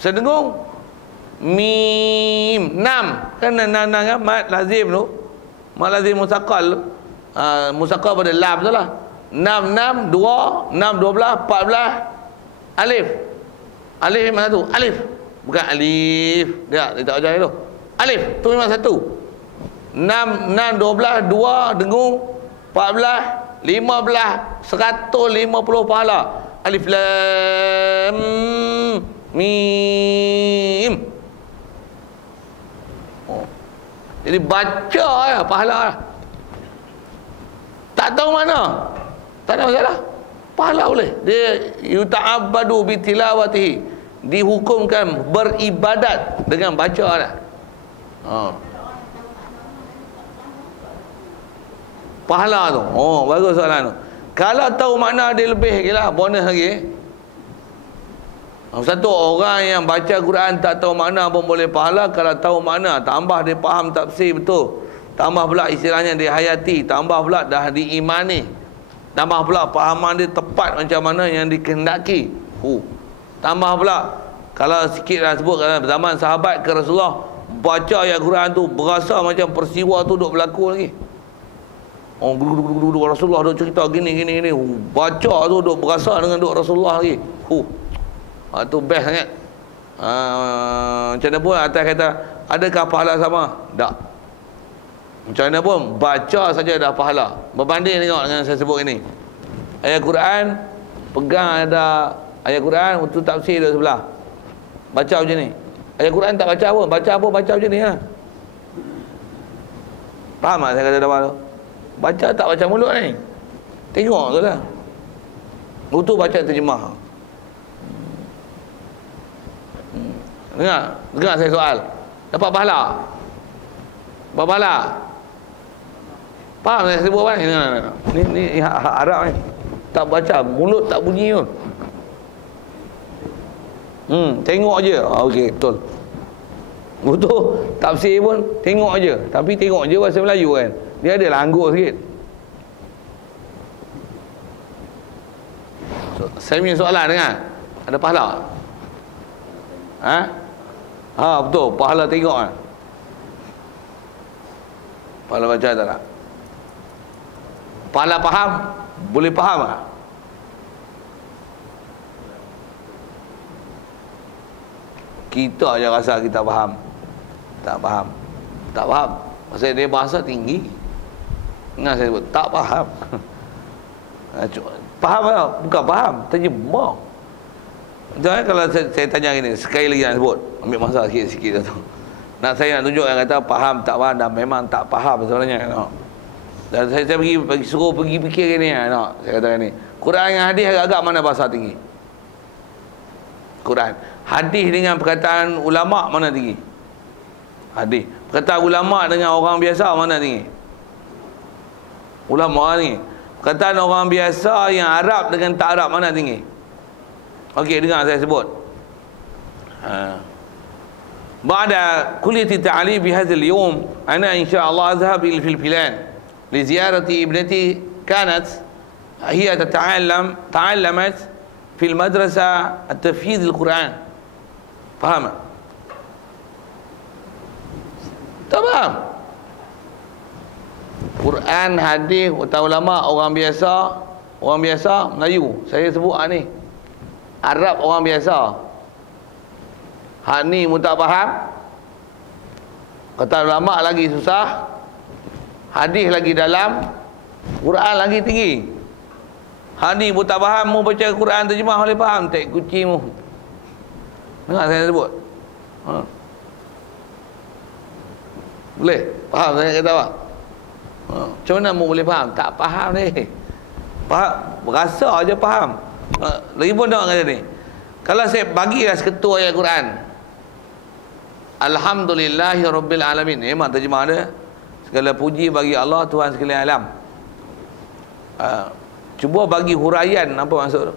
sedengung. Mim. Nam. Kan nam kan mat lazim tu. Mat lazim musaqqal tu. Musaqqal pada lam tu lah. 6 2 6 12 14 alif. Alif mana tu? Alif. Bukan alif. Dia tak ajar tu. Alif tu memang satu. 6 12 2 dengung 14 15 150 pahala. Alif lam mim. Jadi baca ya pahala lah. Tak tahu mana, tak ada masalah, pahala boleh. Dia yuta'abbadu bitilawatihi, dihukumkan beribadat dengan baca lah. Pahala tu. Bagus soalan tu. Kalau tahu makna dia lebih lagi lah, bonus lagi. Satu orang yang baca Quran tak tahu makna pun boleh pahala. Kalau tahu makna, tambah dia faham tafsir betul, tambah pula istilahnya dia hayati, tambah pula dah diimani, tambah pula fahaman dia tepat macam mana yang dikehendaki. Tambah pula kalau sikit dah sebut, kalau zaman sahabat ke Rasulullah baca ayat Quran tu berasa macam peristiwa tu duk berlaku lagi. Rasulullah duk cerita gini. Baca tu duk berasa dengan duk Rasulullah lagi. Tu best sangat. Macam mana pun atas kata adakah pahala sama? Tak. Macam mana pun baca saja dah pahala. Berbanding tengok dengan saya sebut ini. Ayat Quran, pegang ada ayat Quran untuk tafsir di sebelah. Baca macam ni. Ayat Quran tak baca pun, baca macam ni lah. Faham tak saya kata dah tu? Baca tak baca mulut ni. Tengok tu lah. Itu baca terjemah. Dengar saya soal. Dapat pahala? Dapat pahala? Faham saya sebut apa ni? Ni Arab ni. Tak baca, mulut tak bunyi pun. Tengok je. Okey, betul. Betul. Tafsir pun tengok je. Tapi tengok je bahasa Melayu kan. Dia ada langgur sikit. Saya punya soalan dengar. Ada pahala? Betul. Pahala tengok kan. Pahala baca tak nak? Pahala faham? Boleh faham tak? Kita aja rasa kita faham. Tak faham. Tak faham. Pasal dia bahasa tinggi. Ingat saya sebut tak faham. Faham tak? Bukan faham, terjemah. Jangan kalau saya tanya gini, sekali lagi nak sebut, ambil masa sikit tu. Saya nak tunjuk yang kata faham tak faham, dan memang tak faham sebenarnya. Dan saya suruh pergi fikir gini. Saya kata gini, Quran dengan hadis agak-agak mana bahasa tinggi? Quran. Hadis dengan perkataan ulama mana tinggi? Hadis. Perkataan ulama dengan orang biasa mana tinggi? Ulama tinggi. Perkataan orang biasa yang Arab dengan tak Arab mana tinggi? Okey, dengar saya sebut. بعد كلية التعليم بهذا اليوم أنا إن شاء الله أذهب إلى الفلبين لزيارة ابنتي. كانت هي تعلمت في المدرسة التفهيد القرآن. فهم؟ تمام. Quran, hadis, ulama, orang biasa Melayu. Saya sebut ni. Arab orang biasa. Hak ni mu tak faham. Kata ulama lagi susah. Hadis lagi dalam. Quran lagi tinggi. Hak ni mu tak faham, mu baca Quran terjemah boleh faham tak kucing mu. Dengar saya sebut. Boleh? Faham saya kata apa? Macam mana mu boleh faham? Tak faham ni. Faham? Berasa aja faham. Lagi pun tengok kata ni. Kalau saya bagilah seketul ayat Quran, Alhamdulillahi Rabbil Alamin, memang terjemah dia, segala puji bagi Allah Tuhan sekalian alam. Cuba bagi huraian apa maksud tu,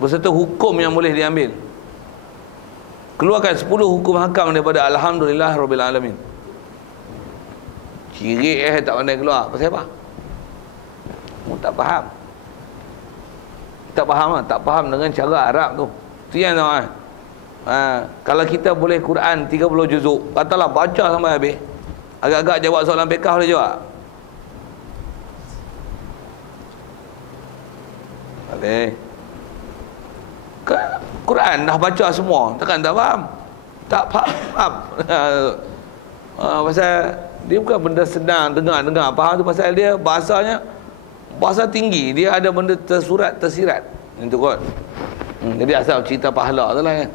beserta hukum yang boleh diambil. Keluarkan 10 hukum hakam daripada Alhamdulillah Rabbil Alamin. Cirik tak pandai keluar. Pasal apa? Mu tak faham. Tak faham lah. Tak faham dengan cara Arab tu. Tu yang tahu kan. Kalau kita boleh Quran 30 juzuk, katalah baca sampai habis, agak-agak jawab soalan fiqh boleh jawab? Boleh. Quran dah baca semua, takkan tak faham? Tak faham. Pasal dia bukan benda senang dengar faham tu, pasal dia bahasanya bahasa tinggi, dia ada benda tersirat itu kot. Jadi asal cerita pahala tu lah kan.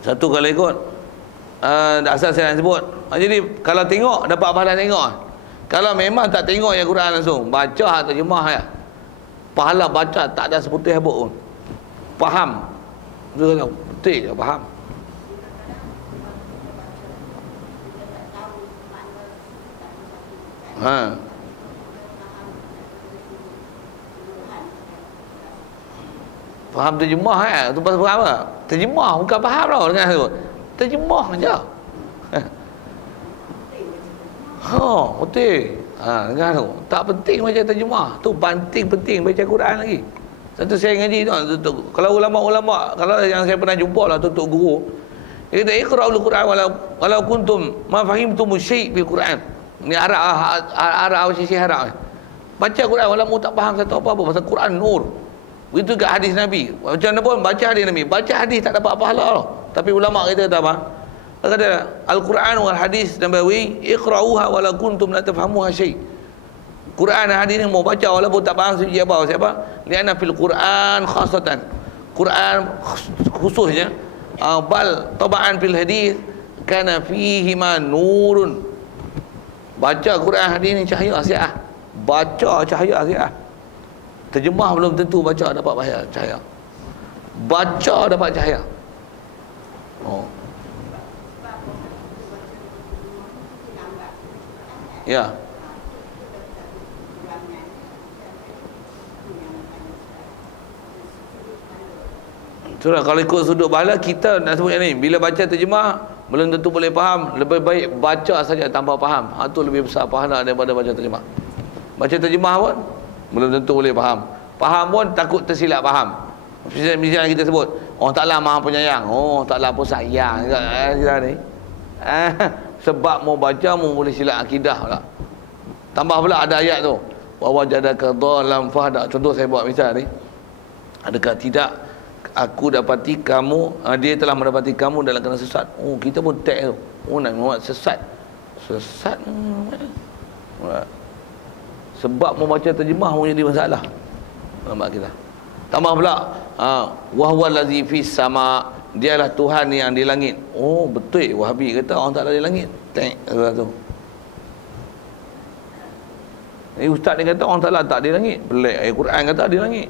Satu kalau ikut asal saya nak sebut. Jadi kalau tengok dapat pahala tengok. Kalau memang tak tengok yang Quran langsung, baca terjemah ya, pahala baca tak ada seputih habuk pun. Faham. Betul je faham. Faham terjemah tu pasal faham apa? Terjemah bukan faham tau dengan tu. Terjemah aja. Betul. Dengar tu. Tak penting baca terjemah. Tu penting baca Quran lagi. Satu saya ngaji tu, kalau ulama-ulama, kalau yang saya pernah jumpa lah tu guru, dia kata iqra'ul Quran walau kuntum ma fahimtum syai' bil Quran. Ni Arab sisi Arab. Baca Quran walaupun tak faham satu apa-apa, pasal Quran nur. Begitu kat hadis Nabi. Macam mana pun baca hadis Nabi. Baca hadis tak dapat pahala tau. Tapi ulama kita kata apa? Dia kata Al-Quran wal hadis Nabawi iqra'uha walau kuntum la tafhamuha syai'. Quran dan hadis ni mau baca walaupun tak faham segi apa. Siapa? Lianna fil Quran khasatan. Quran khususnya bal tabaan fil hadis kana fihi ma nurun. Baca Quran hadis ni cahaya asiah. Baca cahaya asiah. Terjemah belum tentu baca dapat cahaya. Baca dapat cahaya. Ya. Itulah kalau ikut sudut pahala, kita nak sebut yang ni, bila baca terjemah belum tentu boleh faham, lebih baik baca saja tanpa faham. Itu lebih besar pahala daripada baca terjemah. Baca terjemah pun belum tentu boleh faham. Faham pun takut tersilap faham. Misalnya kita sebut Allah Ta'ala Maha Penyayang, Allah Ta'ala pun sayang kita ni. Sebab mau baca mau boleh silap akidah pula. Tambah pula ada ayat tu, wa wajadaka dhalam fahda. Contoh saya buat misal ni, adakah tidak aku dapati kamu, dia telah mendapati kamu dalam keadaan sesat. Kita pun tag tu. Nabi Muhammad sesat. Sebab membaca terjemah pun jadi masalah dalam kita. Tambah pula wa huwal ladzi fis sama, dialah Tuhan yang di langit. Betul Wahabi kata orang tak ada di langit. Tengok tu. Ustaz ni kata orang tak di langit. Pelik. Quran kata di langit.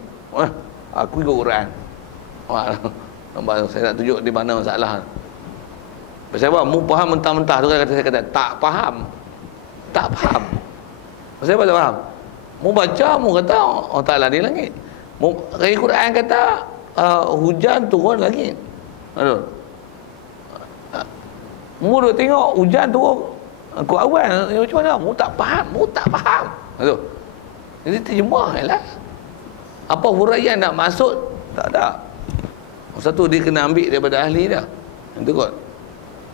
Aku ikut Quran. Nampak saya nak tunjuk di mana masalah. Pasal apa? Mu faham mentah-mentah tu kan, saya kata tak faham. Pasal apa tak faham? Mu baca, mu kata Allah Ta'ala di langit. Quran kata hujan turun langit. Aduh. Mu duk tengok hujan turun aku awan. Macam mana? Mu tak faham. Aduh. Jadi terjemah lah. Apa huraian nak masuk? Tak ada. Satu dia kena ambil daripada ahli dia. Itu kot.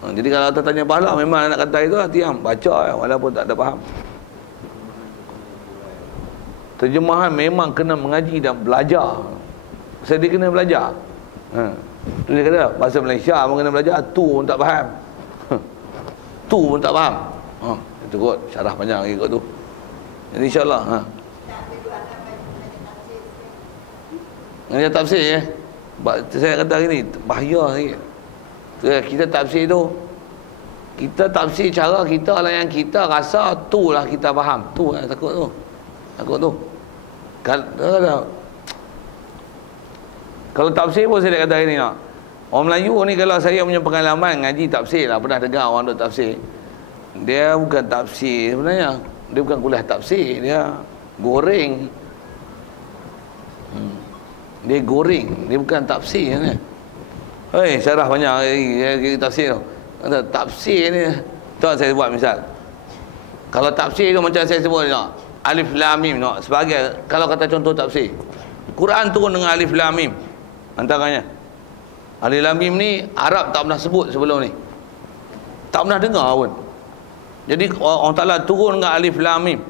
Jadi kalau tanya pahala, memang nak kata itu lah, diam, baca walaupun tak ada faham. Terjemahan memang kena mengaji dan belajar. Sebab dia kena belajar. Tu dia kata bahasa Malaysia pun kena belajar, tu pun tak faham. Tu pun tak faham. Itu kot, syarah panjang lagi kot tu. Jadi insyaAllah Ngajar tafsir ya. Saya kata gini, bahaya sikit. Kita tafsir tu, kita tafsir cara kita lah, yang kita rasa tu lah kita faham. Tu lah takut tu. Kalau tafsir pun saya kata gini nak. Orang Melayu ni, kalau saya punya pengalaman ngaji tafsir lah, pernah dengar orang duk tafsir, dia bukan tafsir sebenarnya. Dia bukan kuliah tafsir, dia goreng. Dia goreng, dia bukan tafsir ni. Syarah banyak tafsir tu. Tafsir ni, tuan saya buat misal. Kalau tafsir tu macam saya sebut ni, alif lam mim, sebagai kalau kata contoh tafsir. Quran turun dengan alif lam mim antaranya. Alif lam mim ni Arab tak pernah sebut sebelum ni, tak pernah dengar pun. Jadi Allah Ta'ala turun dengan alif lam mim,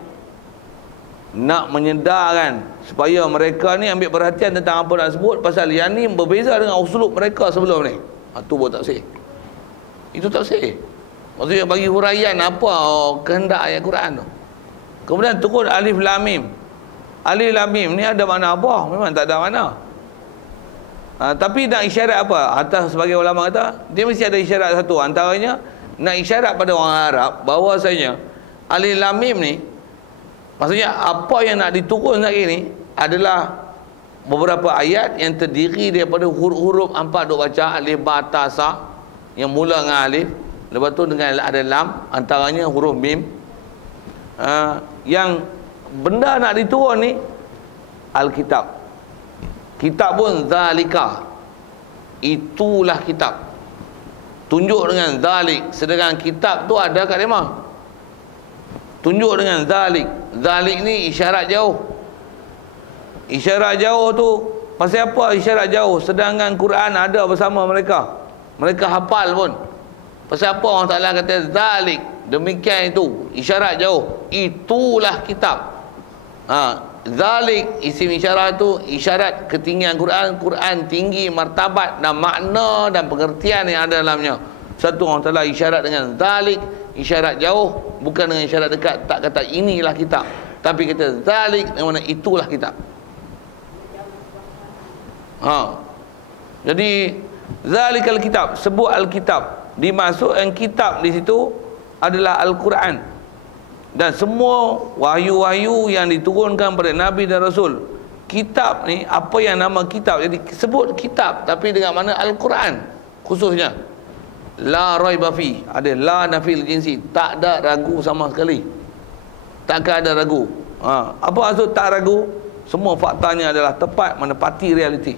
nak menyedarkan supaya mereka ni ambil perhatian tentang apa nak sebut, pasal yang ni berbeza dengan usulub mereka sebelum ni. Itu baru tafsir. Itu tafsir. Maksudnya bagi huraian apa kehendak ayat Quran tu. Kemudian turun alif lam mim. Alif lam mim ni ada makna apa? Memang tak ada makna. Tapi nak isyarat apa? Atas sebagai ulama kata, dia mesti ada isyarat satu. Antaranya nak isyarat pada orang Arab bahawasanya alif lam mim ni, maksudnya apa yang nak diturun lagi ni adalah beberapa ayat yang terdiri daripada huruf-huruf 4 duk baca, alif, ba, ta, sa, yang mula dengan alif, lepas tu dengan ada lam, antaranya huruf mim. Yang benda nak diturun ni Alkitab. Kitab pun zalika, itulah kitab. Tunjuk dengan zalik, sedangkan kitab tu ada kat dia. Tunjuk dengan zalik. Zalik ni isyarat jauh. Isyarat jauh tu pasal apa isyarat jauh? Sedangkan Quran ada bersama mereka. Mereka hafal pun. Pasal apa Allah Ta'ala kata zalik? Demikian itu, isyarat jauh. Itulah kitab. Zalik, isim isyarat tu isyarat ketinggian Quran. Quran tinggi martabat dan makna dan pengertian yang ada dalamnya. Satu, Allah Ta'ala isyarat dengan zalik, isyarat jauh, bukan dengan isyarat dekat. Tak kata inilah kitab, tapi kata zalik, yang mana itulah kitab. Jadi zalikal kitab, sebut Alkitab, dimasukkan kitab di situ adalah Al-Quran. Dan semua wahyu-wahyu yang diturunkan pada Nabi dan Rasul, kitab ni, apa yang nama kitab, jadi sebut kitab tapi dengan mana Al-Quran khususnya. La raiba fi, ada la nafil jinsi, tak ada ragu sama sekali, takkan ada ragu. Apa maksud tak ragu? Semua faktanya adalah tepat, menepati realiti.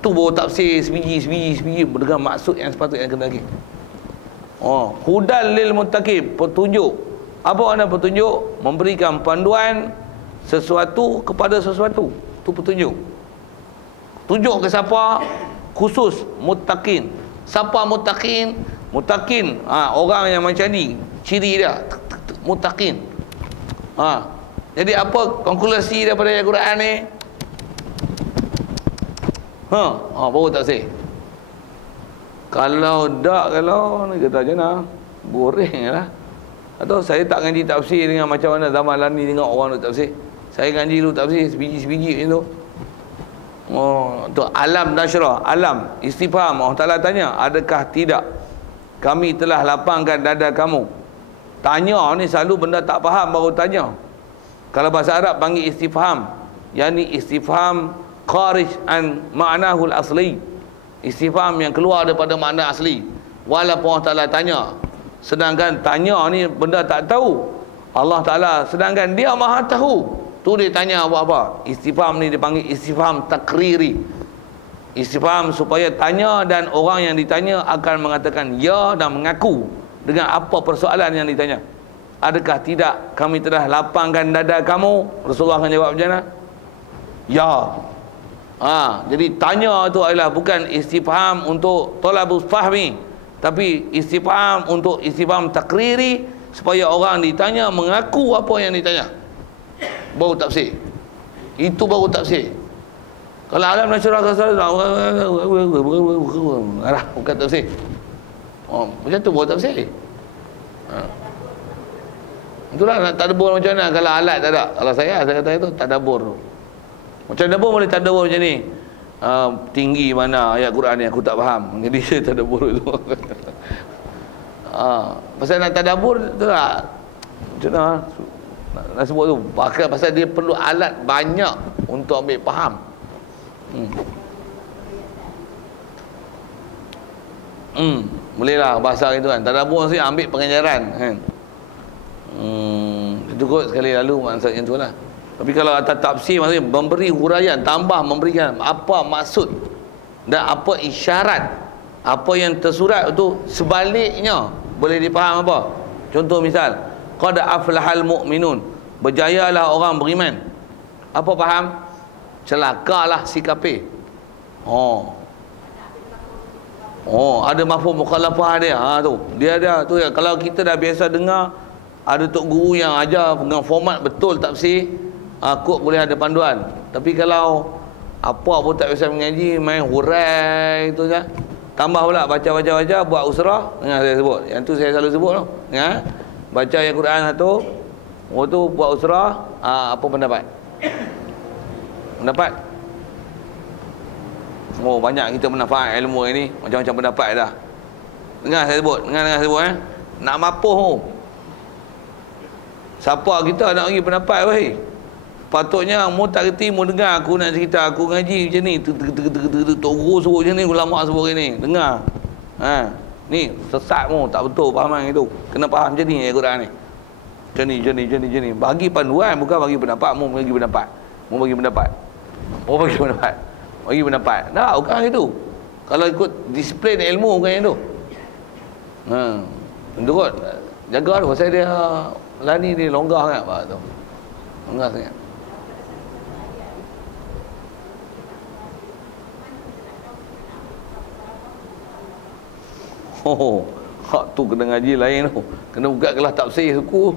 Tu baru tafsir sebiji dengan maksud yang sepatutnya kena lagi. Hudan lil muttaqin, petunjuk. Apa makna petunjuk? Memberikan panduan sesuatu kepada sesuatu. Itu petunjuk. Tunjuk ke siapa? Khusus muttaqin. Siapa muttaqin? Muttaqin, orang yang macam ni, ciri dia muttaqin. Jadi apa konklusi daripada ayat Quran ni? Baru tak say. Kalau ni kata je nak boring lah. Atau saya tak ngaji tafsir dengan macam mana zaman lalu ni tengok orang nak tafsir. Saya ngaji dulu tafsir sebiji-sebiji macam tu. Tu alam nasyrah, alam istifham. Allah Ta'ala tanya, adakah tidak kami telah lapangkan dada kamu? Tanya ni selalu benda tak faham baru tanya. Kalau bahasa Arab panggil istifham, yakni istifham kharij an ma'nahul asli. Istifham yang keluar daripada makna asli. Walaupun Allah Ta'ala tanya, sedangkan tanya ni benda tak tahu. Allah Ta'ala sedangkan dia maha tahu, tu dia tanya apa-apa. Istifham ni dipanggil istifham takriri. Istifham supaya tanya dan orang yang ditanya akan mengatakan ya dan mengaku dengan apa persoalan yang ditanya. Adakah tidak kami telah lapangkan dada kamu? Rasulullah akan jawab macam mana? Ya. Jadi tanya tu adalah bukan istifham untuk talabus fahmi, tapi istifham untuk istifham takriri, supaya orang ditanya mengaku apa yang ditanya. Baru tafsir. Itu baru tafsir. Kalau alam nasyrah bukan tafsir. Macam tu baru tafsir. Itulah nak tadabbur macam mana kalau alat tak ada. Kalau saya kata itu tadabbur. Macam mana pun boleh tadabbur macam ni. Tinggi mana ayat Quran ni aku tak faham, jadi saya tadabbur itu. Pasal nak tadabbur tu lah, macam mana nak sebut tu, pasal dia perlu alat banyak untuk ambil faham. Bolehlah bahasa itu kan, tadabbur mesti ambil pengajaran kan. Itu kot sekali lalu maksudnya tu lah. Tapi kalau atas tafsir maksudnya memberi huraian, tambah memberikan apa maksud dan apa isyarat, apa yang tersurat itu sebaliknya boleh dipaham apa. Contoh misal, qad aflahal mu'minun, berjayalah orang beriman. Apa faham? celakalah si kafir. Ada mafhum mukhalafah dia. Tu. Dia ada tu ya. Kalau kita dah biasa dengar ada tok guru yang ajar dengan format betul tafsir, kod boleh ada panduan. Tapi kalau apa pun tak biasa mengaji, main hurai tu je. Tambah pula baca buat usrah. Saya sebut. Yang tu saya selalu sebut tu. Baca ayat Quran satu, tu buat usrah, apa pendapat? Pendapat? Banyak kita manfaat ilmu ini, macam-macam pendapat dah. Dengar saya sebut, dengar saya sebut Nak mapuh. Siapa kita nak bagi pendapat weh? Patutnya mu tak reti mu dengar aku nak cerita, aku ngaji macam ni. Tok guru suruh macam ni, ulama suruh ni. Dengar. Ni sesat mu, tak betul fahaman itu. Kena faham macam ni ayat Quran ni. Macam ni. Bagi panduan bukan bagi pendapat, mu bagi pendapat. Bagi pendapat. Dah, bukan itu. Kalau ikut disiplin ilmu bukan yang tu. Turut. Jaga tu. Pasal dia lani dia longgar sangat. Pak tu. Longgar sangat. Hak tu kena ngaji lain tu. Kena buka kelas tafsir suku.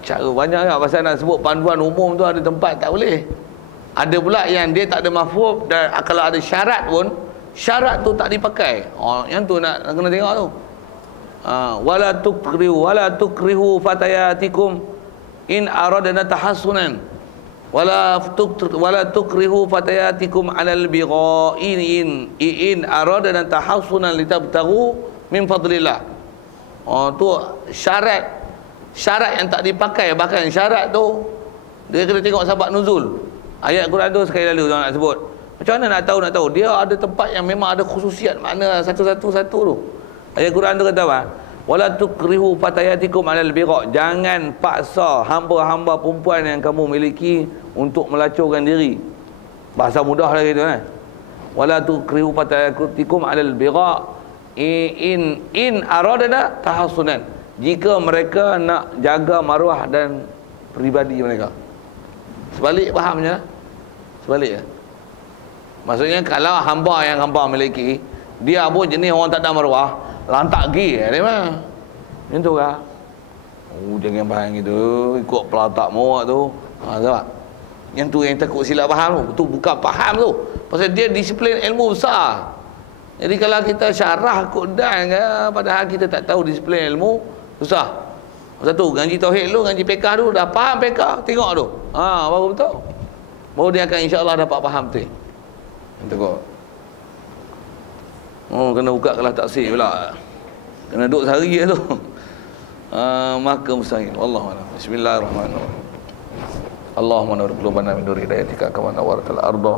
Cara banyak tak pasal nak sebut panduan umum tu ada tempat tak boleh. Ada pula yang dia tak ada mafhum, dan kalau ada syarat pun syarat tu tak dipakai. Yang tu nak kena tengok tu. Wala tukrihu fatayatikum in aradna tahassunan. Wala tukrihu fatayatikum 'alal bigha'in in aradna tahassunan litabtaghu min fadlillah. Tu syarat yang tak dipakai. Bahkan syarat tu dia kena tengok sebab nuzul. Ayat Quran tu sekali lalu nak sebut. Macam mana nak tahu? Dia ada tempat yang memang ada khususiat makna satu-satu tu. Ayat Quran tu kata apa? Wala tukrihu fatayatikum 'alal bigha'. Jangan paksa hamba-hamba perempuan yang kamu miliki untuk melacurkan diri. Bahasa mudah lagi tu kan. Wala tukrihu fatayatikum 'alal bigha' in aradna tahassunan. Jika mereka nak jaga maruah dan peribadi mereka. Sebalik fahamnya? Sebalik ya? Maksudnya kalau hamba yang hamba miliki, dia pun jenis orang tak ada maruah, lantak pergi dia mah. Macam tu kah? Jangan faham gitu, ikut pelatak muak tu. Sebab yang tu yang takut silap faham tu. Tu bukan faham tu. Pasal dia disiplin ilmu besar. Jadi kalau kita syarah Quran ke, padahal kita tak tahu disiplin ilmu, susah. Satu, ngaji tauhid dulu, ngaji fiqh dulu, dah faham fiqh, tengok tu. Baru betul. Baru dia akan insya-Allah dapat faham betul. Tengok. Kena buka kelas taksir pula. Kena duduk sehari tu. Maka mustahil. Wallahu a'lam. Bismillahirrahmanirrahim. Allahumma nur qulubana min nuri hidayatika kama nawwartal arda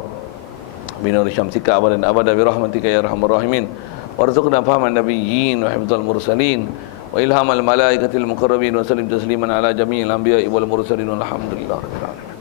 bi nuri syamsika abadan abada bi rahmatika ya arhamar rahimin. Warzuqna fahman nabiyyin wa hifdzal mursalin wa ilhamal malaikatil muqarrabin wa sallim tasliman ala jami'il anbiya'i wal mursalin walhamdulillahirabbil alamin.